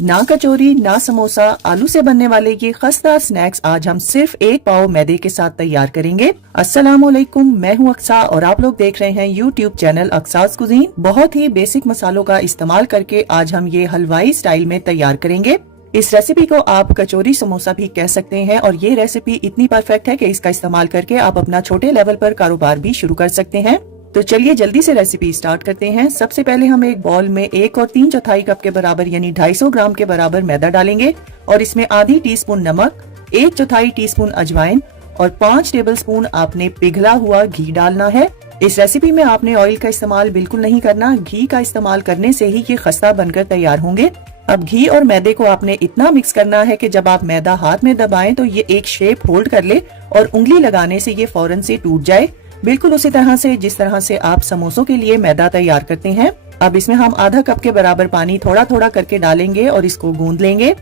ना कचौरी ना समोसा, आलू से बनने वाले ये खस्ता स्नैक्स आज हम सिर्फ एक पाव मैदे के साथ तैयार करेंगे। अस्सलामुअलैकुम, मैं हूँ अक्सा और आप लोग देख रहे हैं यूट्यूब चैनल अक्सास कुजीन। बहुत ही बेसिक मसालों का इस्तेमाल करके आज हम ये हलवाई स्टाइल में तैयार करेंगे। इस रेसिपी को आप कचौरी समोसा भी कह सकते हैं और ये रेसिपी इतनी परफेक्ट है कि इसका इस्तेमाल करके आप अपना छोटे लेवल पर कारोबार भी शुरू कर सकते हैं। तो चलिए जल्दी से रेसिपी स्टार्ट करते हैं। सबसे पहले हम एक बॉल में 1 और 3 चौथाई कप के बराबर यानी 250 ग्राम के बराबर मैदा डालेंगे और इसमें आधी टीस्पून नमक, 1 चौथाई टीस्पून अजवाइन और 5 टेबलस्पून आपने पिघला हुआ घी डालना है। इस रेसिपी में आपने ऑयल का इस्तेमाल बिल्कुल नहीं करना, घी का इस्तेमाल करने से ही ये खस्ता बनकर तैयार होंगे। अब घी और मैदे को आपने इतना मिक्स करना है कि जब आप मैदा हाथ में दबाएं तो ये एक शेप होल्ड कर ले और उंगली लगाने से ये फौरन से टूट जाए, बिल्कुल उसी तरह से जिस तरह से आप समोसों के लिए मैदा तैयार करते हैं। अब इसमें हम आधा कप के बराबर पानी थोड़ा थोड़ा करके डालेंगे और इसको गूंद लेंगे।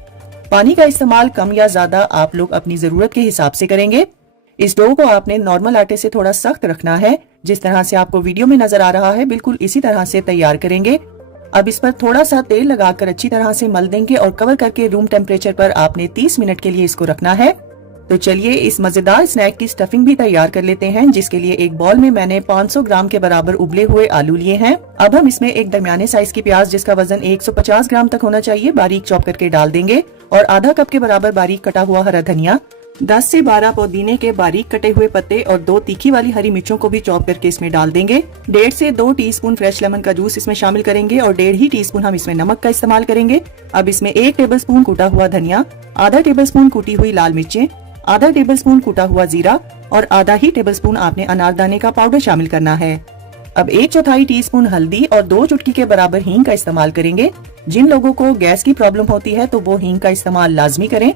पानी का इस्तेमाल कम या ज्यादा आप लोग अपनी जरूरत के हिसाब से करेंगे। इस डो को आपने नॉर्मल आटे से थोड़ा सख्त रखना है, जिस तरह से आपको वीडियो में नजर आ रहा है बिल्कुल इसी तरह से तैयार करेंगे। अब इस पर थोड़ा सा तेल लगाकर अच्छी तरह से मल देंगे और कवर करके रूम टेम्परेचर पर आपने 30 मिनट के लिए इसको रखना है। तो चलिए इस मजेदार स्नैक की स्टफिंग भी तैयार कर लेते हैं, जिसके लिए एक बॉल में मैंने 500 ग्राम के बराबर उबले हुए आलू लिए हैं। अब हम इसमें एक दरमियाने साइज की प्याज जिसका वजन 150 ग्राम तक होना चाहिए बारीक चॉप करके डाल देंगे और आधा कप के बराबर बारीक कटा हुआ हरा धनिया, 10 से 12 पुदीने के बारीक कटे हुए पत्ते और 2 तीखी वाली हरी मिर्चों को भी चॉप करके इसमें डाल देंगे। 1.5 से 2 टीस्पून फ्रेश लेमन का जूस इसमें शामिल करेंगे और 1.5 ही टीस्पून हम इसमें नमक का इस्तेमाल करेंगे। अब इसमें 1 टेबलस्पून कूटा हुआ धनिया, आधा टेबलस्पून कूटी हुई लाल मिर्चें, आधा टेबलस्पून कूटा हुआ जीरा और आधा ही टेबलस्पून आपने अनारदाने का पाउडर शामिल करना है। अब 1 चौथाई टीस्पून हल्दी और 2 चुटकी के बराबर हींग का इस्तेमाल करेंगे। जिन लोगों को गैस की प्रॉब्लम होती है तो वो हींग का इस्तेमाल लाजमी करें।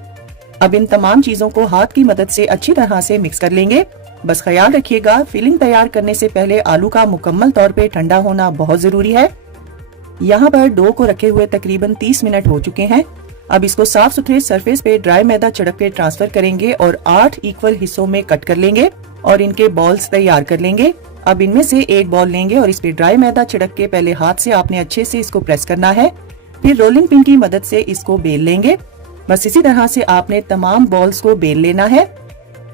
अब इन तमाम चीजों को हाथ की मदद से अच्छी तरह से मिक्स कर लेंगे। बस ख्याल रखिएगा फिलिंग तैयार करने से पहले आलू का मुकम्मल तौर पे ठंडा होना बहुत जरूरी है। यहाँ पर डो को रखे हुए तकरीबन 30 मिनट हो चुके हैं। अब इसको साफ सुथरे सरफेस पे ड्राई मैदा छिड़क के ट्रांसफर करेंगे और 8 इक्वल हिस्सों में कट कर लेंगे और इनके बॉल्स तैयार कर लेंगे। अब इनमें से एक बॉल लेंगे और इस पे ड्राई मैदा छिड़क के पहले हाथ से आपने अच्छे से इसको प्रेस करना है, फिर रोलिंग पिन की मदद से इसको बेल लेंगे। बस इसी तरह से आपने तमाम बॉल्स को बेल लेना है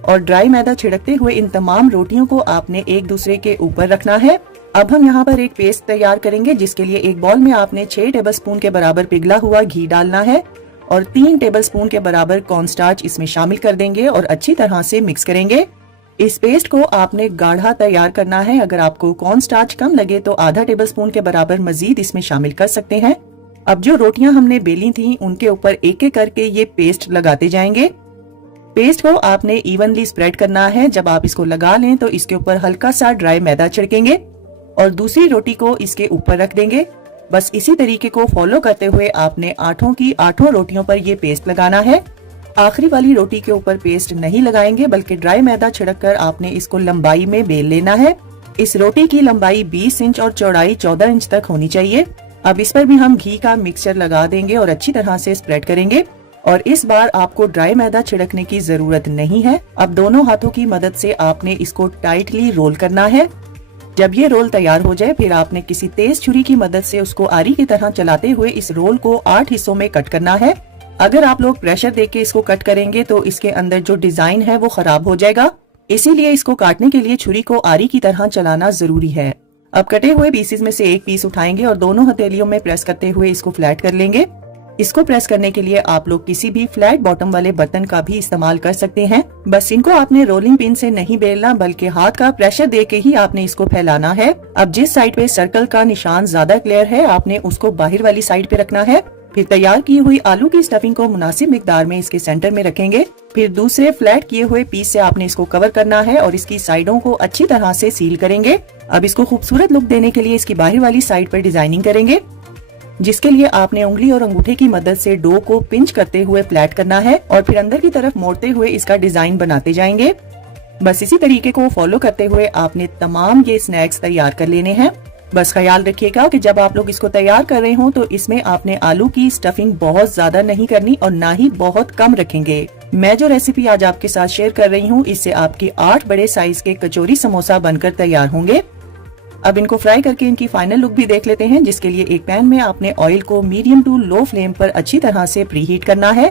और ड्राई मैदा छिड़कते हुए इन तमाम रोटियों को आपने एक दूसरे के ऊपर रखना है। अब हम यहाँ पर एक पेस्ट तैयार करेंगे, जिसके लिए एक बॉल में आपने 6 टेबलस्पून के बराबर पिघला हुआ घी डालना है और 3 टेबलस्पून के बराबर कॉर्नस्टार्च इसमें शामिल कर देंगे और अच्छी तरह से मिक्स करेंगे। इस पेस्ट को आपने गाढ़ा तैयार करना है। अगर आपको कॉर्नस्टार्च कम लगे तो आधा टेबलस्पून के बराबर मजीद इसमें शामिल कर सकते हैं। अब जो रोटियां हमने बेली थी उनके ऊपर एक एक करके ये पेस्ट लगाते जाएंगे। पेस्ट को आपने इवनली स्प्रेड करना है। जब आप इसको लगा लें तो इसके ऊपर हल्का सा ड्राई मैदा छिड़केंगे और दूसरी रोटी को इसके ऊपर रख देंगे। बस इसी तरीके को फॉलो करते हुए आपने 8 की 8 रोटियों पर ये पेस्ट लगाना है। आखिरी वाली रोटी के ऊपर पेस्ट नहीं लगाएंगे, बल्कि ड्राई मैदा छिड़क कर आपने इसको लंबाई में बेल लेना है। इस रोटी की लंबाई 20 इंच और चौड़ाई 14 इंच तक होनी चाहिए। अब इस पर भी हम घी का मिक्सचर लगा देंगे और अच्छी तरह से स्प्रेड करेंगे और इस बार आपको ड्राई मैदा छिड़कने की जरूरत नहीं है। अब दोनों हाथों की मदद से आपने इसको टाइटली रोल करना है। जब ये रोल तैयार हो जाए फिर आपने किसी तेज छुरी की मदद से उसको आरी की तरह चलाते हुए इस रोल को 8 हिस्सों में कट करना है। अगर आप लोग प्रेशर देके इसको कट करेंगे तो इसके अंदर जो डिजाइन है वो खराब हो जाएगा, इसीलिए इसको काटने के लिए छुरी को आरी की तरह चलाना जरूरी है। अब कटे हुए पीसेस में से एक पीस उठाएंगे और दोनों हथेलियों में प्रेस करते हुए इसको फ्लैट कर लेंगे। इसको प्रेस करने के लिए आप लोग किसी भी फ्लैट बॉटम वाले बर्तन का भी इस्तेमाल कर सकते हैं। बस इनको आपने रोलिंग पिन से नहीं बेलना, बल्कि हाथ का प्रेशर देके ही आपने इसको फैलाना है। अब जिस साइड पे सर्कल का निशान ज्यादा क्लियर है आपने उसको बाहर वाली साइड पे रखना है। फिर तैयार की हुई आलू की स्टफिंग को मुनासिब मिकदार में इसके सेंटर में रखेंगे। फिर दूसरे फ्लैट किए हुए पीस से आपने इसको कवर करना है और इसकी साइडों को अच्छी तरह से सील करेंगे। अब इसको खूबसूरत लुक देने के लिए इसकी बाहर वाली साइड पर डिजाइनिंग करेंगे, जिसके लिए आपने उंगली और अंगूठे की मदद से डो को पिंच करते हुए फ्लैट करना है और फिर अंदर की तरफ मोड़ते हुए इसका डिजाइन बनाते जाएंगे। बस इसी तरीके को फॉलो करते हुए आपने तमाम ये स्नैक्स तैयार कर लेने हैं। बस ख्याल रखिएगा कि जब आप लोग इसको तैयार कर रहे हो तो इसमें आपने आलू की स्टफिंग बहुत ज्यादा नहीं करनी और ना ही बहुत कम रखेंगे। मैं जो रेसिपी आज आपके साथ शेयर कर रही हूँ इससे आपके 8 बड़े साइज के कचौरी समोसा बनकर तैयार होंगे। अब इनको फ्राई करके इनकी फाइनल लुक भी देख लेते हैं, जिसके लिए एक पैन में आपने ऑयल को मीडियम टू लो फ्लेम पर अच्छी तरह से प्रीहीट करना है।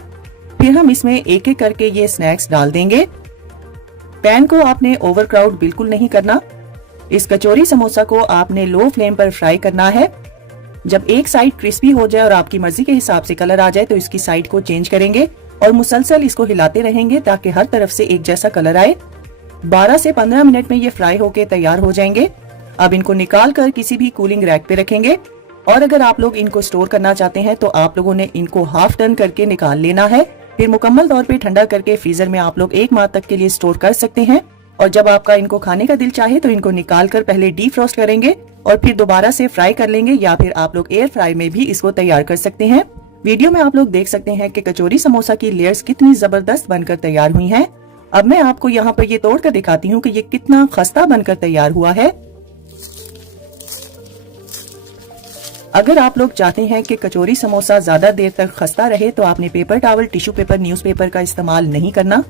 फिर हम इसमें एक एक करके ये स्नैक्स डाल देंगे। पैन को आपने ओवरक्राउड बिल्कुल नहीं करना। इस कचौरी समोसा को आपने लो फ्लेम पर फ्राई करना है। जब एक साइड क्रिस्पी हो जाए और आपकी मर्जी के हिसाब से कलर आ जाए तो इसकी साइड को चेंज करेंगे और मुसलसल इसको हिलाते रहेंगे ताकि हर तरफ से एक जैसा कलर आए। 12 से 15 मिनट में ये फ्राई होके तैयार हो जाएंगे। अब इनको निकाल कर किसी भी कूलिंग रैक पे रखेंगे और अगर आप लोग इनको स्टोर करना चाहते हैं तो आप लोगों ने इनको हाफ टर्न करके निकाल लेना है। फिर मुकम्मल तौर पे ठंडा करके फ्रीजर में आप लोग 1 माह तक के लिए स्टोर कर सकते हैं। और जब आपका इनको खाने का दिल चाहे तो इनको निकाल कर पहले डीफ्रॉस्ट करेंगे और फिर दोबारा से फ्राई कर लेंगे, या फिर आप लोग एयर फ्राई में भी इसको तैयार कर सकते हैं। वीडियो में आप लोग देख सकते हैं कि कचौरी समोसा की लेयर्स कितनी जबरदस्त बनकर तैयार हुई हैं। अब मैं आपको यहाँ पर ये तोड़ कर दिखाती हूँ कि ये कितना खस्ता बनकर तैयार हुआ है। अगर आप लोग चाहते हैं कि कचौरी समोसा ज्यादा देर तक खस्ता रहे तो आपने paper towel, tissue paper, newspaper का इस्तेमाल नहीं करना।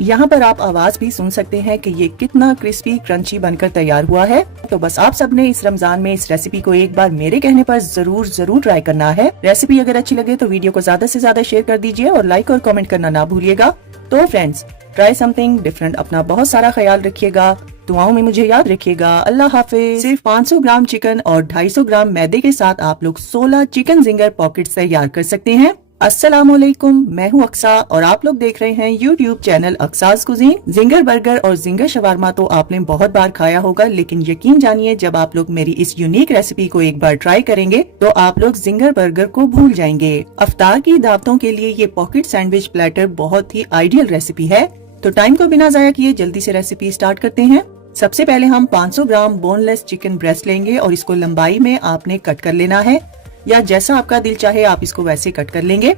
यहाँ पर आप आवाज भी सुन सकते हैं कि ये कितना क्रिस्पी क्रंची बनकर तैयार हुआ है। तो बस आप सबने इस रमजान में इस रेसिपी को एक बार मेरे कहने पर जरूर ट्राई करना है। रेसिपी अगर अच्छी लगे तो वीडियो को ज्यादा से ज्यादा शेयर कर दीजिए और लाइक और कमेंट करना ना भूलिएगा। तो फ्रेंड्स, ट्राई समथिंग डिफरेंट। अपना बहुत सारा ख्याल रखिएगा, दुआओं में मुझे याद रखिएगा। अल्लाह हाफिज। सिर्फ 500 ग्राम चिकन और 250 ग्राम मैदे के साथ आप लोग 16 चिकन जिंगर पॉकेट्स तैयार कर सकते हैं। अस्सलामुअलैकुम, मैं हूँ अक्सा और आप लोग देख रहे हैं YouTube channel Aqsa's cuisine. Zinger burger और जिंगर शवारमा तो आपने बहुत बार खाया होगा, लेकिन यकीन जानिए जब आप लोग मेरी इस यूनिक रेसिपी को एक बार ट्राई करेंगे तो आप लोग जिंगर बर्गर को भूल जाएंगे। अफ्तार की दावतों के लिए ये पॉकेट सैंडविच प्लेटर बहुत ही आइडियल रेसिपी है। तो टाइम को बिना जाया किए जल्दी से रेसिपी स्टार्ट करते हैं। सबसे पहले हम 500 ग्राम बोनलेस चिकन ब्रेस्ट लेंगे और इसको लंबाई में आपने कट कर लेना है, या जैसा आपका दिल चाहे आप इसको वैसे कट कर लेंगे।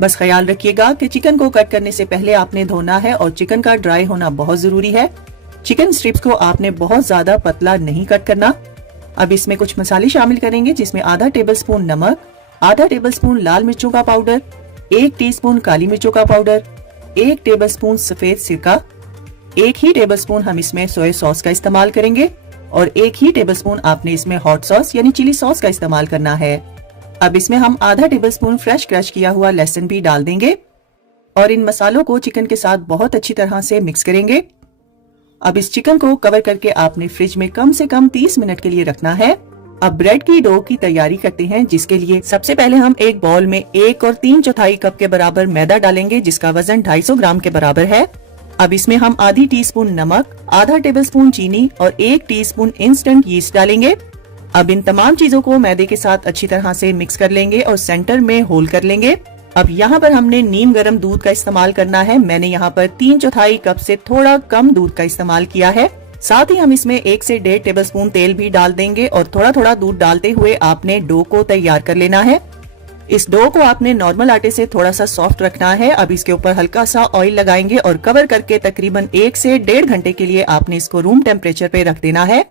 बस ख्याल रखिएगा कि चिकन को कट करने से पहले आपने धोना है और चिकन का ड्राई होना बहुत जरूरी है। चिकन स्ट्रिप्स को आपने बहुत ज्यादा पतला नहीं कट करना। अब इसमें कुछ मसाले शामिल करेंगे, जिसमें आधा टेबलस्पून नमक, आधा टेबलस्पून लाल मिर्चों का पाउडर, 1 टीस्पून काली मिर्चों का पाउडर, 1 टेबलस्पून सफेद सिरका, 1 ही टेबलस्पून हम इसमें सोया सॉस का इस्तेमाल करेंगे और 1 ही टेबलस्पून आपने इसमें हॉट सॉस यानी चिली सॉस का इस्तेमाल करना है। अब इसमें हम आधा टेबलस्पून फ्रेश क्रश किया हुआ लहसुन भी डाल देंगे और इन मसालों को चिकन के साथ बहुत अच्छी तरह से मिक्स करेंगे। अब इस चिकन को कवर करके आपने फ्रिज में कम से कम 30 मिनट के लिए रखना है। अब ब्रेड की डो की तैयारी करते हैं, जिसके लिए सबसे पहले हम एक बाउल में 1 और 3/4 कप के बराबर मैदा डालेंगे, जिसका वजन 250 ग्राम के बराबर है। अब इसमें हम आधी टीस्पून नमक, आधा टेबलस्पून चीनी और 1 टीस्पून इंस्टेंट यीस्ट डालेंगे। अब इन तमाम चीजों को मैदे के साथ अच्छी तरह से मिक्स कर लेंगे और सेंटर में होल कर लेंगे। अब यहाँ पर हमने नीम गर्म दूध का इस्तेमाल करना है। मैंने यहाँ पर 3/4 कप से थोड़ा कम दूध का इस्तेमाल किया है। साथ ही हम इसमें 1 से 1.5 टेबलस्पून तेल भी डाल देंगे और थोड़ा थोड़ा दूध डालते हुए आपने डो को तैयार कर लेना है। इस डो को आपने नॉर्मल आटे से थोड़ा सा सॉफ्ट रखना है। अब इसके ऊपर हल्का सा ऑयल लगाएंगे और कवर करके तकरीबन 1 से 1.5 घंटे के लिए आपने इसको रूम टेम्परेचर पे रख देना है।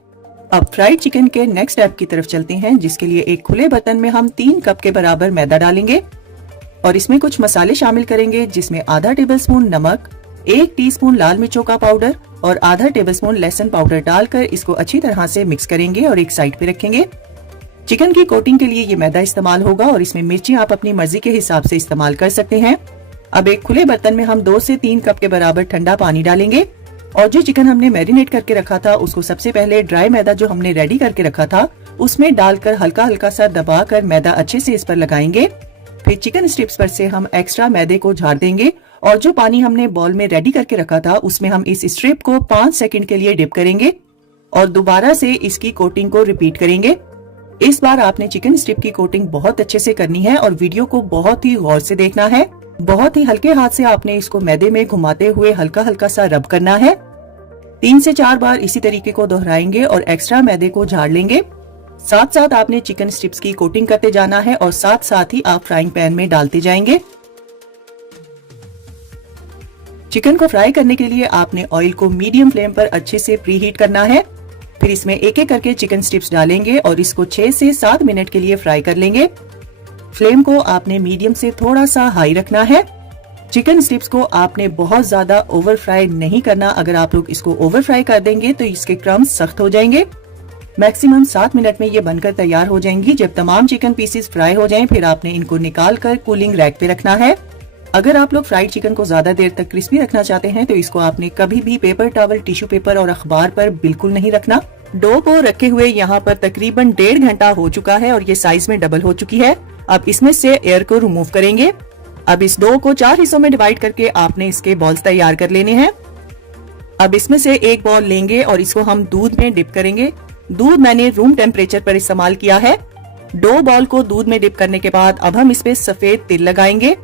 अब फ्राइड चिकन के नेक्स्ट स्टेप की तरफ चलते हैं, जिसके लिए एक खुले बर्तन में हम 3 कप के बराबर मैदा डालेंगे और इसमें कुछ मसाले शामिल करेंगे, जिसमें आधा टेबलस्पून नमक, 1 टीस्पून लाल मिर्चों का पाउडर और आधा टेबलस्पून लहसुन पाउडर डालकर इसको अच्छी तरह से मिक्स करेंगे और एक साइड पे रखेंगे। चिकन की कोटिंग के लिए ये मैदा इस्तेमाल होगा और इसमें मिर्ची आप अपनी मर्जी के हिसाब से इस्तेमाल कर सकते हैं। अब एक खुले बर्तन में हम 2 से 3 कप के बराबर ठंडा पानी डालेंगे और जो चिकन हमने मैरिनेट करके रखा था उसको सबसे पहले ड्राई मैदा जो हमने रेडी करके रखा था उसमें डालकर हल्का हल्का सा दबाकर मैदा अच्छे से इस पर लगाएंगे। फिर चिकन स्ट्रिप्स पर से हम एक्स्ट्रा मैदे को झाड़ देंगे और जो पानी हमने बॉल में रेडी करके रखा था उसमें हम इस स्ट्रिप को 5 सेकंड के लिए डिप करेंगे और दोबारा से इसकी कोटिंग को रिपीट करेंगे। इस बार आपने चिकन स्ट्रिप की कोटिंग बहुत अच्छे से करनी है और वीडियो को बहुत ही गौर से देखना है। बहुत ही हल्के हाथ से आपने इसको मैदे में घुमाते हुए हल्का हल्का सा रब करना है। 3 से 4 बार इसी तरीके को दोहराएंगे और एक्स्ट्रा मैदे को झाड़ लेंगे। साथ साथ आपने चिकन स्ट्रिप्स की कोटिंग करते जाना है और साथ साथ ही आप फ्राइंग पैन में डालते जाएंगे। चिकन को फ्राई करने के लिए आपने ऑयल को मीडियम फ्लेम पर अच्छे से प्री हीट करना है। फिर इसमें एक एक करके चिकन स्ट्रिप्स डालेंगे और इसको 6 से 7 मिनट के लिए फ्राई कर लेंगे। फ्लेम को आपने मीडियम से थोड़ा सा हाई रखना है। चिकन स्ट्रिप्स को आपने बहुत ज्यादा ओवर फ्राई नहीं करना। अगर आप लोग इसको ओवर फ्राई कर देंगे तो इसके क्रम्स सख्त हो जाएंगे। मैक्सिमम 7 मिनट में ये बनकर तैयार हो जाएंगी। जब तमाम चिकन पीसेस फ्राई हो जाएं, फिर आपने इनको निकाल कर कूलिंग रैक पे रखना है। अगर आप लोग फ्राइड चिकन को ज्यादा देर तक क्रिस्पी रखना चाहते हैं तो इसको आपने कभी भी पेपर टॉवल, टिश्यू पेपर और अखबार पर बिल्कुल नहीं रखना। डो को रखे हुए यहाँ पर तकरीबन 1.5 घंटा हो चुका है और ये साइज में डबल हो चुकी है। अब इसमें से एयर को रिमूव करेंगे। अब इस डो को 4 हिस्सों में डिवाइड करके आपने इसके बॉल्स तैयार कर लेने हैं। अब इसमें से एक बॉल लेंगे और इसको हम दूध में डिप करेंगे। दूध मैंने रूम टेम्परेचर पर इस्तेमाल किया है। डो बॉल को दूध में डिप करने के बाद अब हम इस पे सफेद तिल लगाएंगे।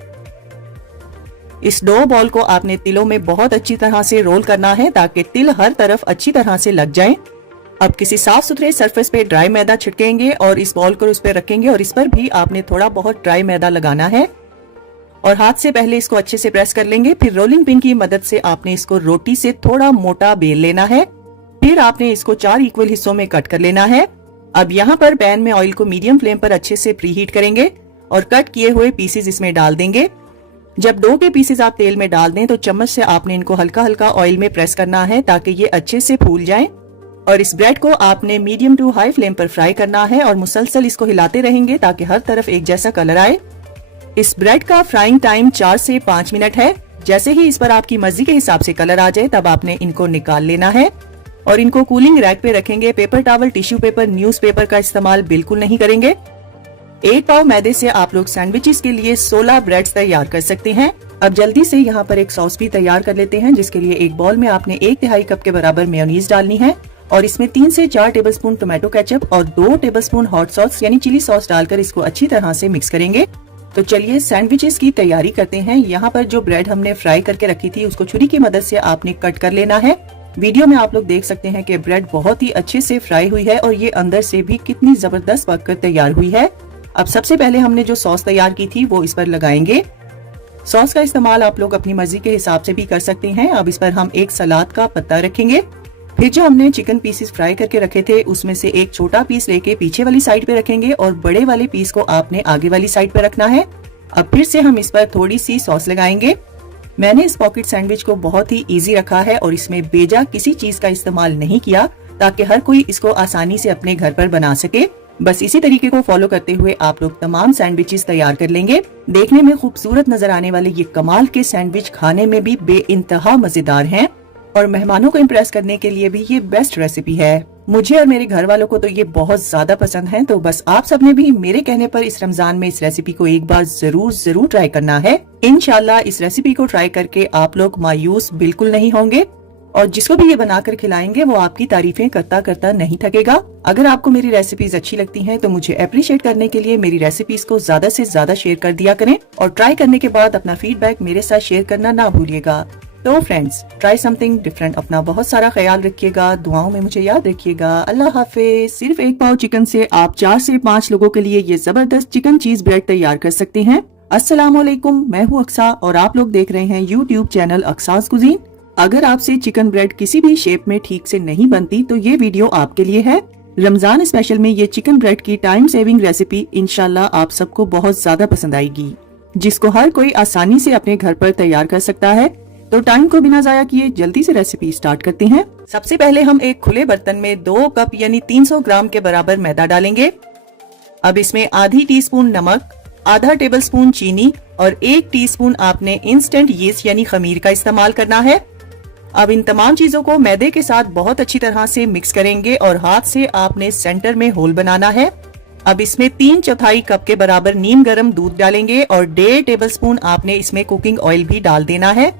इस डो बॉल को आपने तिलों में बहुत अच्छी तरह से रोल करना है ताकि तिल हर तरफ अच्छी तरह से लग जाएं। अब किसी साफ सुथरे सरफेस पे ड्राई मैदा छिड़केंगे और इस बॉल को उस पे रखेंगे और इस पर भी आपने थोड़ा बहुत ड्राई मैदा लगाना है और हाथ से पहले इसको अच्छे से प्रेस कर लेंगे। फिर रोलिंग पिन की मदद से आपने इसको रोटी से थोड़ा मोटा बेल लेना है। फिर आपने इसको 4 इक्वल हिस्सों में कट कर लेना है। अब यहाँ पर पैन में ऑयल को मीडियम फ्लेम पर अच्छे से प्रीहीट करेंगे और कट किए हुए पीसेस इसमें डाल देंगे। जब डो के पीसेस आप तेल में डाल दें तो चम्मच से आपने इनको हल्का हल्का ऑयल में प्रेस करना है ताकि ये अच्छे से फूल जाएं। और इस ब्रेड को आपने मीडियम टू हाई फ्लेम पर फ्राई करना है और मुसलसल इसको हिलाते रहेंगे ताकि हर तरफ एक जैसा कलर आए। इस ब्रेड का फ्राइंग टाइम 4 से 5 मिनट है। जैसे ही इस पर आपकी मर्जी के हिसाब से कलर आ जाए तब आपने इनको निकाल लेना है और इनको कूलिंग रैक पे रखेंगे। Paper towel, tissue paper, news paper का इस्तेमाल बिल्कुल नहीं करेंगे। 1 पाव मैदे से आप लोग सैंडविचेस के लिए 16 ब्रेड्स तैयार कर सकते हैं। अब जल्दी से यहाँ पर एक सॉस भी तैयार कर लेते हैं, जिसके लिए एक बॉल में आपने 1/3 कप के बराबर मेयोनीज डालनी है और इसमें 3 से 4 टेबलस्पून टोमेटो केचप और 2 टेबलस्पून हॉट सॉस यानी चिली सॉस डालकर इसको अच्छी तरह से मिक्स करेंगे। तो चलिए सैंडविचेस की तैयारी करते हैं। यहाँ पर जो ब्रेड हमने फ्राई करके रखी थी उसको छुरी की मदद से आपने कट कर लेना है। वीडियो में आप लोग देख सकते हैं कि ब्रेड बहुत ही अच्छे से फ्राई हुई है और ये अंदर से भी कितनी जबरदस्त पककर तैयार हुई है। अब सबसे पहले हमने जो सॉस तैयार की थी वो इस पर लगाएंगे। सॉस का इस्तेमाल आप लोग अपनी मर्जी के हिसाब से भी कर सकते हैं। अब इस पर हम एक सलाद का पत्ता रखेंगे। फिर जो हमने चिकन पीसेस फ्राई करके रखे थे उसमें से एक छोटा पीस लेके पीछे वाली साइड पे रखेंगे और बड़े वाले पीस को आपने आगे वाली साइड पे रखना है। अब फिर से हम इस पर थोड़ी सी सॉस लगाएंगे। मैंने इस पॉकेट सैंडविच को बहुत ही इजी रखा है और इसमें बेजा किसी चीज का इस्तेमाल नहीं किया ताकि हर कोई इसको आसानी से अपने घर पर बना सके। बस इसी तरीके को फॉलो करते हुए आप लोग तमाम सैंडविचेस तैयार कर लेंगे। देखने में खूबसूरत नजर आने वाले ये कमाल के सैंडविच खाने में भी बेइंतहा मजेदार हैं और मेहमानों को इम्प्रेस करने के लिए भी ये बेस्ट रेसिपी है। मुझे और मेरे घर वालों को तो ये बहुत ज्यादा पसंद है। तो बस आप सबने भी मेरे कहने पर इस रमजान में इस रेसिपी को एक बार जरूर ट्राई करना है। इंशाल्लाह इस रेसिपी को ट्राई करके आप लोग मायूस बिल्कुल नहीं होंगे और जिसको भी ये बनाकर खिलाएंगे वो आपकी तारीफें करता करता नहीं थकेगा। अगर आपको मेरी रेसिपीज अच्छी लगती हैं तो मुझे अप्रिशिएट करने के लिए मेरी रेसिपीज को ज्यादा से ज्यादा शेयर कर दिया करें और ट्राई करने के बाद अपना फीडबैक मेरे साथ शेयर करना ना भूलिएगा। तो फ्रेंड्स, ट्राई समथिंग डिफरेंट। अपना बहुत सारा ख्याल रखिएगा, दुआओं में मुझे याद रखिएगा। अल्लाह हाफिज। सिर्फ 1 पाव चिकन से आप 4 से 5 लोगों के लिए ये जबरदस्त चिकन चीज ब्रेड तैयार कर सकते हैं। अस्सलाम वालेकुम, मैं हूँ अक्सा और आप लोग देख रहे हैं YouTube चैनल अक्सास कुजीन। अगर आपसे चिकन ब्रेड किसी भी शेप में ठीक से नहीं बनती तो ये वीडियो आपके लिए है। रमजान स्पेशल में ये चिकन ब्रेड की टाइम सेविंग रेसिपी इंशाल्लाह आप सबको बहुत ज्यादा पसंद आएगी, जिसको हर कोई आसानी से अपने घर पर तैयार कर सकता है। तो टाइम को बिना जाया किए जल्दी से रेसिपी स्टार्ट करते हैं। सबसे पहले हम एक खुले बर्तन में 2 कप यानी 300 ग्राम के बराबर मैदा डालेंगे। अब इसमें आधी टीस्पून नमक, आधा टेबलस्पून चीनी और 1 टीस्पून आपने इंस्टेंट यीस्ट यानी खमीर का इस्तेमाल करना है। अब इन तमाम चीजों को मैदे के साथ बहुत अच्छी तरह से मिक्स करेंगे और हाथ से आपने सेंटर में होल बनाना है। अब इसमें 3/4 कप के बराबर नीम गर्म दूध डालेंगे और 1.5 टेबलस्पून आपने इसमें कुकिंग ऑयल भी डाल देना है।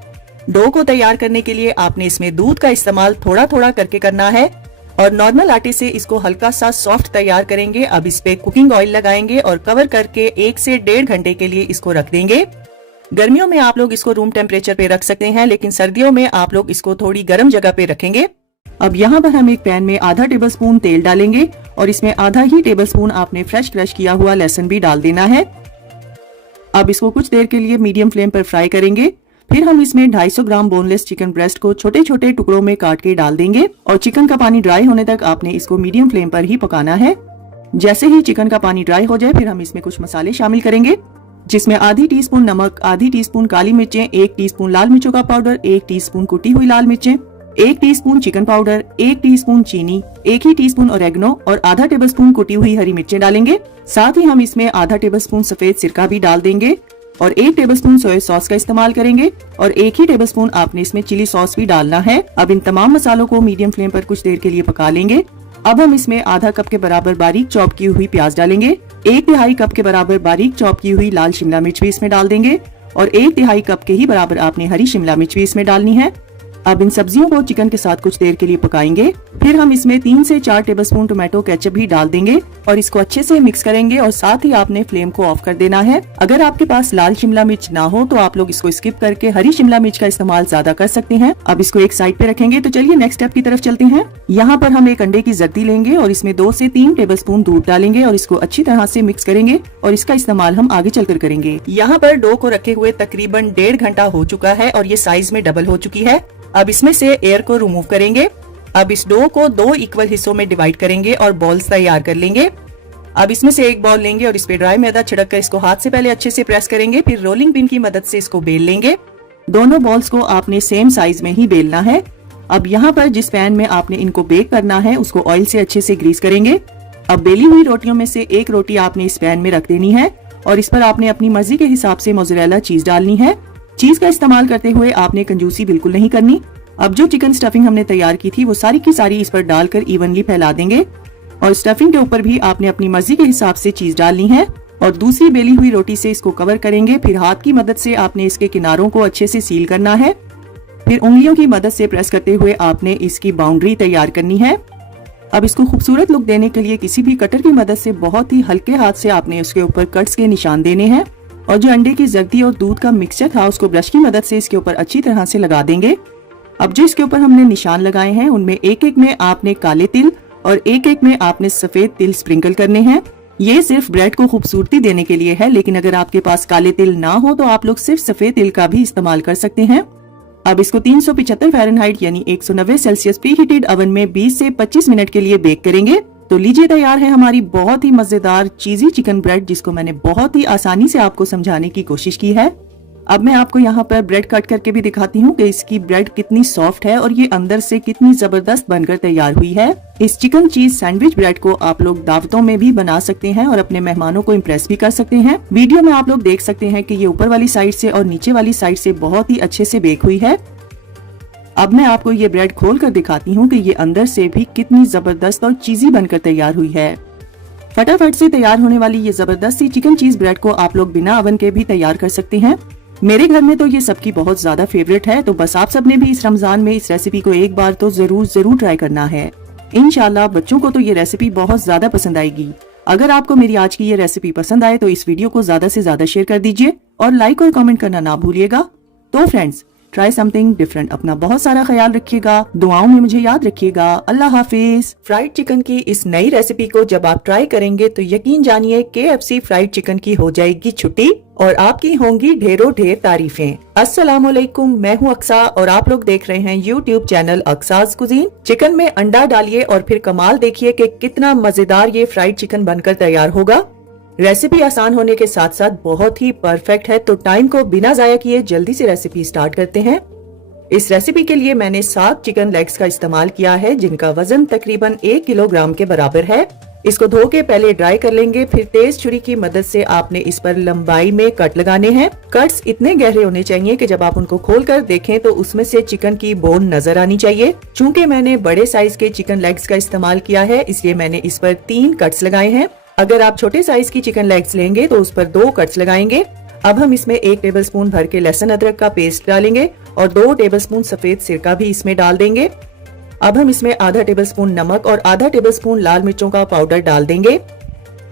डो को तैयार करने के लिए आपने इसमें दूध का इस्तेमाल थोड़ा थोड़ा करके करना है और नॉर्मल आटे से इसको हल्का सा सॉफ्ट तैयार करेंगे। अब इस पे कुकिंग ऑयल लगाएंगे और कवर करके 1 से 1.5 घंटे के लिए इसको रख देंगे। गर्मियों में आप लोग इसको रूम टेम्परेचर पे रख सकते हैं, लेकिन सर्दियों में आप लोग इसको थोड़ी गर्म जगह पे रखेंगे। अब यहाँ पर हम एक पैन में आधा टेबलस्पून तेल डालेंगे और इसमें आधा ही टेबलस्पून आपने फ्रेश क्रश किया हुआ लहसुन भी डाल देना है। अब इसको कुछ देर के लिए मीडियम फ्लेम पर फ्राई करेंगे। फिर हम इसमें 250 ग्राम बोनलेस चिकन ब्रेस्ट को छोटे छोटे टुकड़ों में काट के डाल देंगे और चिकन का पानी ड्राई होने तक आपने इसको मीडियम फ्लेम पर ही पकाना है। जैसे ही चिकन का पानी ड्राई हो जाए फिर हम इसमें कुछ मसाले शामिल करेंगे। जिसमें आधी टीस्पून नमक, आधी टीस्पून काली मिर्चें, 1 टीस्पून लाल मिर्चों का पाउडर, 1 टीस्पून कुटी हुई लाल मिर्चें, 1 टीस्पून चिकन पाउडर, 1 टीस्पून चीनी, 1 ही टीस्पून ओरेगनो और आधा टेबलस्पून कुटी हुई हरी मिर्चें डालेंगे। साथ ही हम इसमें आधा टेबलस्पून सफेद सिरका भी डाल देंगे और 1 टेबलस्पून सोया सॉस का इस्तेमाल करेंगे और 1 ही टेबलस्पून आपने इसमें चिली सॉस भी डालना है। अब इन तमाम मसालों को मीडियम फ्लेम पर कुछ देर के लिए पका लेंगे। अब हम इसमें आधा कप के बराबर बारीक चॉप की हुई प्याज डालेंगे, 1/2 कप के बराबर बारीक चॉप की हुई लाल शिमला मिर्च भी इसमें डाल देंगे और 1/2 कप के ही बराबर आपने हरी शिमला मिर्च भी इसमें डालनी है। अब इन सब्जियों को चिकन के साथ कुछ देर के लिए पकाएंगे। फिर हम इसमें 3 से 4 टेबलस्पून टोमेटो केचप भी डाल देंगे और इसको अच्छे से मिक्स करेंगे और साथ ही आपने फ्लेम को ऑफ कर देना है। अगर आपके पास लाल शिमला मिर्च ना हो तो आप लोग इसको स्किप करके हरी शिमला मिर्च का इस्तेमाल ज्यादा कर सकते हैं। अब इसको एक साइड पे रखेंगे। तो चलिए नेक्स्ट स्टेप की तरफ चलते हैं। यहाँ पर हम एक अंडे की जर्दी लेंगे और इसमें 2 से 3 टेबलस्पून दूध डालेंगे और इसको अच्छी तरह से मिक्स करेंगे और इसका इस्तेमाल हम आगे चलकर करेंगे। यहाँ पर डो को रखे हुए तकरीबन 1.5 घंटा हो चुका है और ये साइज में डबल हो चुकी है। अब इसमें से एयर को रिमूव करेंगे। अब इस डो को 2 इक्वल हिस्सों में डिवाइड करेंगे और बॉल्स तैयार कर लेंगे। अब इसमें से एक बॉल लेंगे और इस पे ड्राई मैदा छिड़क कर इसको हाथ से पहले अच्छे से प्रेस करेंगे, फिर रोलिंग पिन की मदद से इसको बेल लेंगे। दोनों बॉल्स को आपने सेम साइज में ही बेलना है। अब यहाँ पर जिस पैन में आपने इनको बेक करना है उसको ऑयल से अच्छे से ग्रीस करेंगे। अब बेली हुई रोटियों में से एक रोटी आपने इस पैन में रख देनी है और इस पर आपने अपनी मर्जी के हिसाब से मोज़रेला चीज डालनी है। चीज का इस्तेमाल करते हुए आपने कंजूसी बिल्कुल नहीं करनी। अब जो चिकन स्टफिंग हमने तैयार की थी वो सारी की सारी इस पर डालकर इवनली फैला देंगे और स्टफिंग के ऊपर भी आपने अपनी मर्जी के हिसाब से चीज डालनी है और दूसरी बेली हुई रोटी से इसको कवर करेंगे। फिर हाथ की मदद से आपने इसके किनारों को अच्छे से सील करना है। फिर उंगलियों की मदद से प्रेस करते हुए आपने इसकी बाउंड्री तैयार करनी है। अब इसको खूबसूरत लुक देने के लिए किसी भी कटर की मदद से बहुत ही हल्के हाथ से आपने उसके ऊपर कट्स के निशान देने हैं और जो अंडे की जर्दी और दूध का मिक्सचर था उसको ब्रश की मदद से इसके ऊपर अच्छी तरह से लगा देंगे। अब जो इसके ऊपर हमने निशान लगाए हैं उनमें एक एक में आपने काले तिल और एक एक में आपने सफेद तिल स्प्रिंकल करने हैं। ये सिर्फ ब्रेड को खूबसूरती देने के लिए है, लेकिन अगर आपके पास काले तिल ना हो तो आप लोग सिर्फ सफेद तिल का भी इस्तेमाल कर सकते हैं। अब इसको 375 फ़ारेनहाइट यानी 190 सेल्सियस प्री हीटेड ओवन में 20 से 25 मिनट के लिए बेक करेंगे। तो लीजिए तैयार है हमारी बहुत ही मजेदार चीजी चिकन ब्रेड, जिसको मैंने बहुत ही आसानी से आपको समझाने की कोशिश की है। अब मैं आपको यहाँ पर ब्रेड कट करके भी दिखाती हूँ कि इसकी ब्रेड कितनी सॉफ्ट है और ये अंदर से कितनी जबरदस्त बनकर तैयार हुई है। इस चिकन चीज सैंडविच ब्रेड को आप लोग दावतों में भी बना सकते हैं और अपने मेहमानों को इम्प्रेस भी कर सकते हैं। वीडियो में आप लोग देख सकते हैं कि ये ऊपर वाली साइड से और नीचे वाली साइड से बहुत ही अच्छे से बेक हुई है। अब मैं आपको ये ब्रेड खोल कर दिखाती हूँ कि ये अंदर से भी कितनी जबरदस्त और चीजी बनकर तैयार हुई है। फटाफट से तैयार होने वाली ये जबरदस्त सी चिकन चीज ब्रेड को आप लोग बिना ओवन के भी तैयार कर सकते हैं। मेरे घर में तो ये सबकी बहुत ज्यादा फेवरेट है, तो बस आप सबने भी इस रमजान में इस रेसिपी को एक बार तो जरूर ट्राई करना है। इंशाल्लाह बच्चों को तो ये रेसिपी बहुत ज्यादा पसंद आएगी। अगर आपको मेरी आज की ये रेसिपी पसंद आए तो इस वीडियो को ज्यादा से ज्यादा शेयर कर दीजिए और लाइक और कमेंट करना ना भूलिएगा। तो फ्रेंड्स, ट्राई समथिंग डिफरेंट। अपना बहुत सारा ख्याल रखिएगा, दुआओं में मुझे याद रखिएगा। अल्लाह हाफिज। फ्राइड चिकन की इस नई रेसिपी को जब आप ट्राई करेंगे तो यकीन जानिए KFC फ्राइड चिकन की हो जाएगी छुट्टी और आपकी होंगी ढेरों ढेर तारीफें। अस्सलाम वालेकुम, मैं हूँ अक्सा और आप लोग देख रहे हैं YouTube channel Aqsa's cuisine. Chicken में अंडा डालिए और फिर कमाल देखिए कि कितना मजेदार ये फ्राइड चिकन बनकर तैयार होगा। रेसिपी आसान होने के साथ साथ बहुत ही परफेक्ट है, तो टाइम को बिना जाया किए जल्दी से रेसिपी स्टार्ट करते हैं। इस रेसिपी के लिए मैंने 7 चिकन लेग्स का इस्तेमाल किया है, जिनका वजन तकरीबन 1 किलोग्राम के बराबर है। इसको धो के पहले ड्राई कर लेंगे, फिर तेज छुरी की मदद से आपने इस पर लंबाई में कट लगाने हैं। कट्स इतने गहरे होने चाहिए कि जब आप उनको खोलकर देखें तो उसमें से चिकन की बोन नजर आनी चाहिए। चूंकि मैंने बड़े साइज के चिकन लेग्स का इस्तेमाल किया है, इसलिए मैंने इस पर 3 कट्स लगाए हैं। अगर आप छोटे साइज की चिकन लेग्स लेंगे तो उस पर 2 कट्स लगाएंगे। अब हम इसमें 1 टेबलस्पून भर के लहसुन अदरक का पेस्ट डालेंगे और 2 टेबलस्पून सफेद सिरका भी इसमें डाल देंगे। अब हम इसमें आधा टेबलस्पून नमक और आधा टेबलस्पून लाल मिर्चों का पाउडर डाल देंगे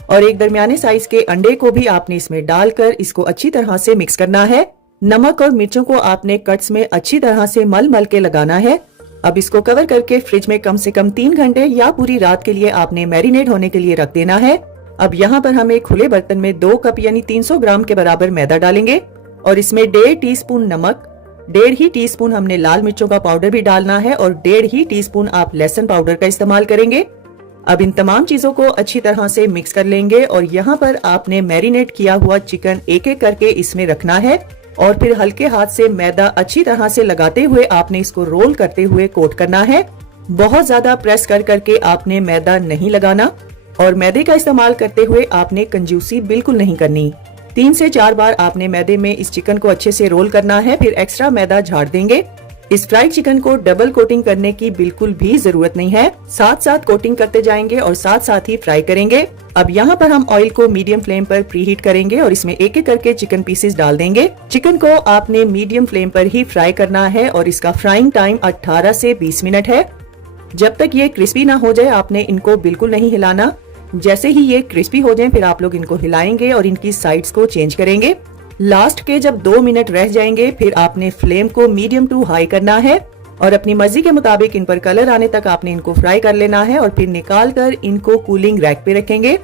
और एक दरमियाने साइज के अंडे को भी आपने इसमें डालकर इसको अच्छी तरह से मिक्स करना है। नमक और मिर्चों को आपने कट्स में अच्छी तरह से मल के लगाना है। अब इसको कवर करके फ्रिज में कम से कम 3 घंटे या पूरी रात के लिए आपने मैरिनेट होने के लिए रख देना है। अब यहाँ पर हम एक खुले बर्तन में 2 कप यानी 300 ग्राम के बराबर मैदा डालेंगे और इसमें 1.5 टीस्पून नमक, 1.5 ही टीस्पून हमने लाल मिर्चों का पाउडर भी डालना है और 1.5 ही टीस्पून आप लहसुन पाउडर का इस्तेमाल करेंगे। अब इन तमाम चीजों को अच्छी तरह से मिक्स कर लेंगे और यहाँ पर आपने मैरिनेट किया हुआ चिकन एक एक करके इसमें रखना है और फिर हल्के हाथ से मैदा अच्छी तरह से लगाते हुए आपने इसको रोल करते हुए कोट करना है। बहुत ज्यादा प्रेस कर करके आपने मैदा नहीं लगाना और मैदे का इस्तेमाल करते हुए आपने कंजूसी बिल्कुल नहीं करनी। 3 से 4 बार आपने मैदे में इस चिकन को अच्छे से रोल करना है, फिर एक्स्ट्रा मैदा झाड़ देंगे। इस फ्राइड चिकन को डबल कोटिंग करने की बिल्कुल भी जरूरत नहीं है, साथ साथ कोटिंग करते जाएंगे और साथ साथ ही फ्राई करेंगे। अब यहाँ पर हम ऑयल को मीडियम फ्लेम पर प्रीहीट करेंगे और इसमें एक एक करके चिकन पीसेस डाल देंगे। चिकन को आपने मीडियम फ्लेम पर ही फ्राई करना है और इसका फ्राइंग टाइम 18 से 20 मिनट है। जब तक ये क्रिस्पी ना हो जाए आपने इनको बिल्कुल नहीं हिलाना। जैसे ही ये क्रिस्पी हो जाए फिर आप लोग इनको हिलाएंगे और इनकी साइड्स को चेंज करेंगे। लास्ट के जब 2 मिनट रह जाएंगे फिर आपने फ्लेम को मीडियम टू हाई करना है और अपनी मर्जी के मुताबिक इन पर कलर आने तक आपने इनको फ्राई कर लेना है और फिर निकाल कर इनको कूलिंग रैक पे रखेंगे।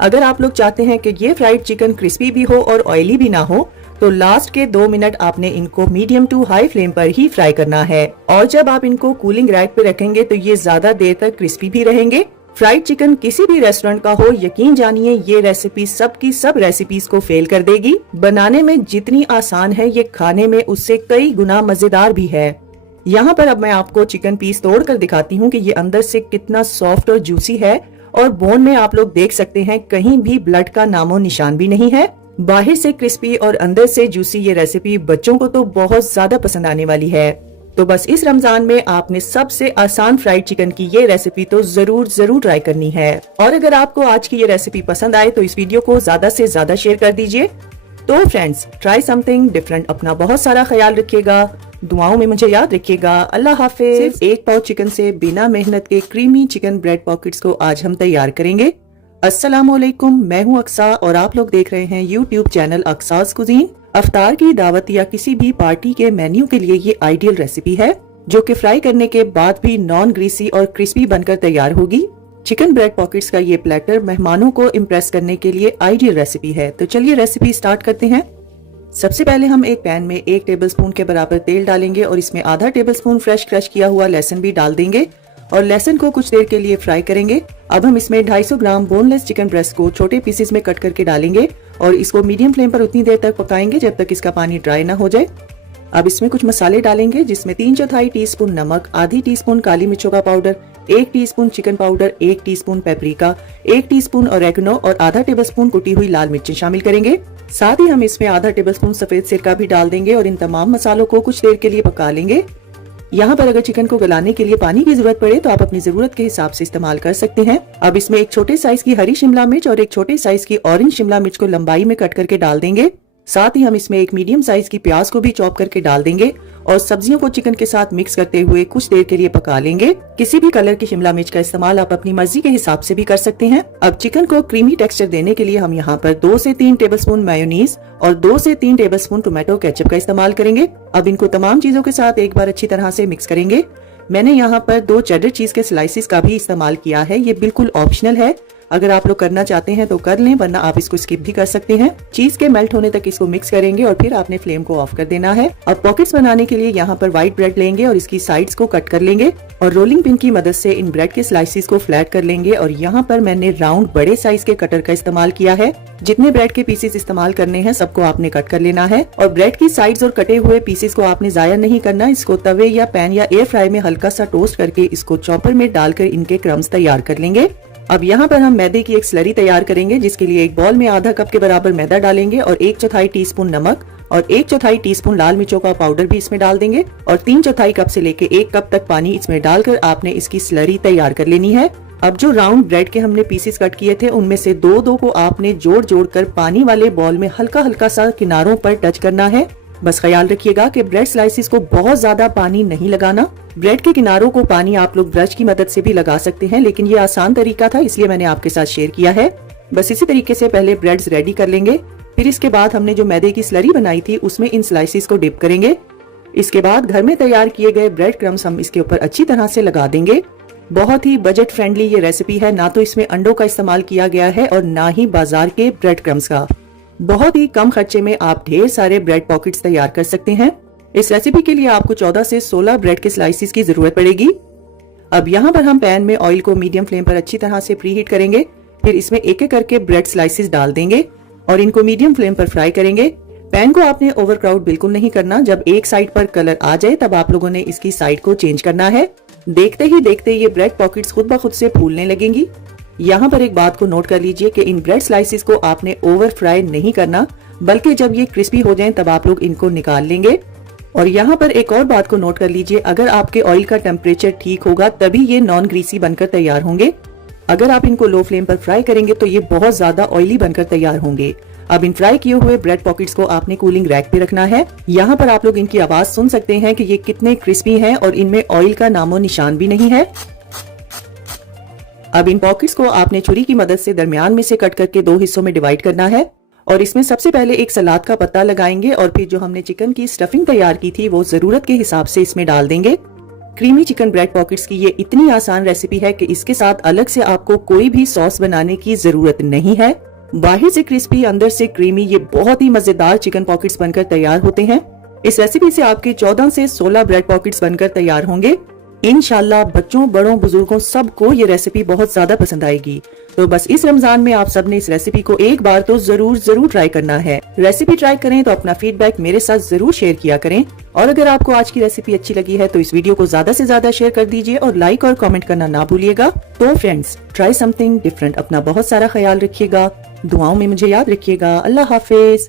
अगर आप लोग चाहते हैं कि ये फ्राइड चिकन क्रिस्पी भी हो और ऑयली भी ना हो तो लास्ट के 2 मिनट आपने इनको मीडियम टू हाई फ्लेम पर ही फ्राई करना है और जब आप इनको कूलिंग रैक पे रखेंगे तो ये ज्यादा देर तक क्रिस्पी भी रहेंगे। फ्राइड चिकन किसी भी रेस्टोरेंट का हो, यकीन जानिए ये रेसिपी सबकी सब रेसिपीज को फेल कर देगी। बनाने में जितनी आसान है ये खाने में उससे कई गुना मजेदार भी है। यहाँ पर अब मैं आपको चिकन पीस तोड़ कर दिखाती हूँ कि ये अंदर से कितना सॉफ्ट और जूसी है और बोन में आप लोग देख सकते हैं कहीं भी ब्लड का नामो निशान भी नहीं है। बाहर से क्रिस्पी और अंदर से जूसी ये रेसिपी बच्चों को तो बहुत ज्यादा पसंद आने वाली है। तो बस इस रमजान में आपने सबसे आसान फ्राइड चिकन की ये रेसिपी तो जरूर ट्राई करनी है। और अगर आपको आज की ये रेसिपी पसंद आए तो इस वीडियो को ज्यादा से ज्यादा शेयर कर दीजिए। तो फ्रेंड्स, ट्राई समथिंग डिफरेंट। अपना बहुत सारा ख्याल रखिएगा, दुआओं में मुझे याद रखिएगा। अल्लाह हाफिज। एक पाव चिकन से बिना मेहनत के क्रीमी चिकन ब्रेड पॉकेट्स को आज हम तैयार करेंगे। अस्सलामुअलैकुम, मैं हूँ अक्सा और आप लोग देख रहे हैं यूट्यूब चैनल अक्साज कुजीन। अफ्तार की दावत या किसी भी पार्टी के मेन्यू के लिए ये आइडियल रेसिपी है जो कि फ्राई करने के बाद भी नॉन ग्रीसी और क्रिस्पी बनकर तैयार होगी। चिकन ब्रेड पॉकेट्स का ये प्लेटर मेहमानों को इम्प्रेस करने के लिए आइडियल रेसिपी है। तो चलिए रेसिपी स्टार्ट करते हैं। सबसे पहले हम एक पैन में 1 टेबलस्पून के बराबर तेल डालेंगे और इसमें आधा टेबलस्पून फ्रेश क्रश किया हुआ लहसुन भी डाल देंगे और लहसुन को कुछ देर के लिए फ्राई करेंगे। अब हम इसमें 250 ग्राम बोनलेस चिकन ब्रेस्ट को छोटे पीसेस में कट करके डालेंगे और इसको मीडियम फ्लेम पर उतनी देर तक पकाएंगे जब तक इसका पानी ड्राई ना हो जाए। अब इसमें कुछ मसाले डालेंगे जिसमें 3/4 टीस्पून नमक, आधी टीस्पून काली मिर्चों का powder, 1 teaspoon chicken powder, 1 teaspoon paprika, 1 teaspoon oregano और आधा टेबलस्पून कुटी हुई लाल मिर्चें शामिल करेंगे। साथ ही हम इसमें आधा टेबलस्पून सफेद सिरका भी डाल देंगे और इन तमाम मसालों को कुछ देर के लिए पका लेंगे। यहाँ पर अगर चिकन को गलाने के लिए पानी की जरूरत पड़े तो आप अपनी जरूरत के हिसाब से इस्तेमाल कर सकते हैं। अब इसमें एक छोटे साइज की हरी शिमला मिर्च और एक छोटे साइज की ऑरेंज शिमला मिर्च को लंबाई में कट करके डाल देंगे। साथ ही हम इसमें एक मीडियम साइज की प्याज को भी चॉप करके डाल देंगे और सब्जियों को चिकन के साथ मिक्स करते हुए कुछ देर के लिए पका लेंगे। किसी भी कलर की शिमला मिर्च का इस्तेमाल आप अपनी मर्जी के हिसाब से भी कर सकते हैं। अब चिकन को क्रीमी टेक्सचर देने के लिए हम यहाँ पर 2 से 3 टेबलस्पून मेयोनीज और 2 से 3 टेबलस्पून टोमेटो केचप का इस्तेमाल करेंगे। अब इनको तमाम चीजों के साथ एक बार अच्छी तरह से मिक्स करेंगे। मैंने यहाँ पर 2 चेडर चीज के स्लाइसिस का भी इस्तेमाल किया है। ये बिल्कुल ऑप्शनल है, अगर आप लोग करना चाहते हैं तो कर लें, वरना आप इसको स्किप भी कर सकते हैं। चीज के मेल्ट होने तक इसको मिक्स करेंगे और फिर आपने फ्लेम को ऑफ कर देना है। अब पॉकेट्स बनाने के लिए यहाँ पर व्हाइट ब्रेड लेंगे और इसकी साइड्स को कट कर लेंगे और रोलिंग पिन की मदद से इन ब्रेड के स्लाइसिस को फ्लैट कर लेंगे। और यहाँ पर मैंने राउंड बड़े साइज के कटर का इस्तेमाल किया है। जितने ब्रेड के पीसेस इस्तेमाल करने हैं सबको आपने कट कर लेना है और ब्रेड की साइड्स और कटे हुए पीसेस को आपने जाया नहीं करना। इसको तवे या पैन या एयर फ्राई में हल्का सा टोस्ट करके इसको चॉपर में डालकर इनके क्रम्स तैयार कर लेंगे। अब यहाँ पर हम मैदे की एक स्लरी तैयार करेंगे, जिसके लिए एक बॉल में आधा कप के बराबर मैदा डालेंगे और 1/4 टीस्पून नमक और 1/4 टीस्पून लाल मिर्चों का पाउडर भी इसमें डाल देंगे और 3/4 कप से लेके 1 कप तक पानी इसमें डालकर आपने इसकी स्लरी तैयार कर लेनी है। अब जो राउंड ब्रेड के हमने पीसेस कट किए थे उनमें से 2-2 को आपने जोड़ कर पानी वाले बॉल में हल्का हल्का सा किनारों पर टच करना है। बस ख्याल रखिएगा कि ब्रेड स्लाइसिस को बहुत ज्यादा पानी नहीं लगाना। ब्रेड के किनारों को पानी आप लोग ब्रश की मदद से भी लगा सकते हैं, लेकिन ये आसान तरीका था इसलिए मैंने आपके साथ शेयर किया है। बस इसी तरीके से पहले ब्रेड्स रेडी कर लेंगे। फिर इसके बाद हमने जो मैदे की स्लरी बनाई थी उसमें इन स्लाइसिस को डिप करेंगे। इसके बाद घर में तैयार किए गए ब्रेड क्रम्स हम इसके ऊपर अच्छी तरह से लगा देंगे। बहुत ही बजट फ्रेंडली ये रेसिपी है, ना तो इसमें अंडों का इस्तेमाल किया गया है और ना ही बाजार के ब्रेड क्रम्स का। बहुत ही कम खर्चे में आप ढेर सारे ब्रेड पॉकेट्स तैयार कर सकते हैं। इस रेसिपी के लिए आपको 14 से 16 ब्रेड के स्लाइसिस की जरूरत पड़ेगी। अब यहाँ पर हम पैन में ऑयल को मीडियम फ्लेम पर अच्छी तरह से प्री हीट करेंगे। फिर इसमें एक एक करके ब्रेड स्लाइसेस डाल देंगे और इनको मीडियम फ्लेम पर फ्राई करेंगे। पैन को आपने ओवरक्राउड बिल्कुल नहीं करना। जब एक साइड पर कलर आ जाए तब आप लोगों ने इसकी साइड को चेंज करना है। देखते ही देखते ये ब्रेड पॉकेट्स खुद ब खुद से फूलने लगेंगी। यहाँ पर एक बात को नोट कर लीजिए कि इन ब्रेड स्लाइसेस को आपने ओवर फ्राई नहीं करना, बल्कि जब ये क्रिस्पी हो जाएं तब आप लोग इनको निकाल लेंगे। और यहाँ पर एक और बात को नोट कर लीजिए, अगर आपके ऑयल का टेम्परेचर ठीक होगा तभी ये नॉन ग्रीसी बनकर तैयार होंगे। अगर आप इनको लो फ्लेम पर फ्राई करेंगे तो ये बहुत ज्यादा ऑयली बनकर तैयार होंगे। अब इन फ्राई किए हुए ब्रेड पॉकेट्स को आपने कूलिंग रैक पे रखना है। यहाँ पर आप लोग इनकी आवाज सुन सकते हैं कि ये कितने क्रिस्पी हैं और इनमें ऑयल का नामो निशान भी नहीं है। अब इन पॉकेट्स को आपने छुरी की मदद से दरमियान में से कट करके 2 हिस्सों में डिवाइड करना है और इसमें सबसे पहले एक सलाद का पत्ता लगाएंगे और फिर जो हमने चिकन की स्टफिंग तैयार की थी वो जरूरत के हिसाब से इसमें डाल देंगे। क्रीमी चिकन ब्रेड पॉकेट्स की ये इतनी आसान रेसिपी है कि इसके साथ अलग से आपको कोई भी सॉस बनाने की जरूरत नहीं है। बाहर से क्रिस्पी अंदर से क्रीमी ये बहुत ही मजेदार चिकन पॉकेट्स बनकर तैयार होते हैं। इस रेसिपी से आपके 14 से 16 ब्रेड पॉकेट्स बनकर तैयार होंगे। इंशाल्लाह बच्चों बड़ों बुजुर्गों सबको ये रेसिपी बहुत ज्यादा पसंद आएगी। तो बस इस रमजान में आप सबने इस रेसिपी को एक बार तो जरूर ट्राई करना है। रेसिपी ट्राई करें तो अपना फीडबैक मेरे साथ जरूर शेयर किया करें और अगर आपको आज की रेसिपी अच्छी लगी है तो इस वीडियो को ज्यादा से ज्यादा शेयर कर दीजिए और लाइक और कमेंट करना ना भूलिएगा। तो फ्रेंड्स, ट्राई समथिंग डिफरेंट। अपना बहुत सारा ख्याल रखिएगा, दुआओं में मुझे याद रखिएगा। अल्लाह हाफिज।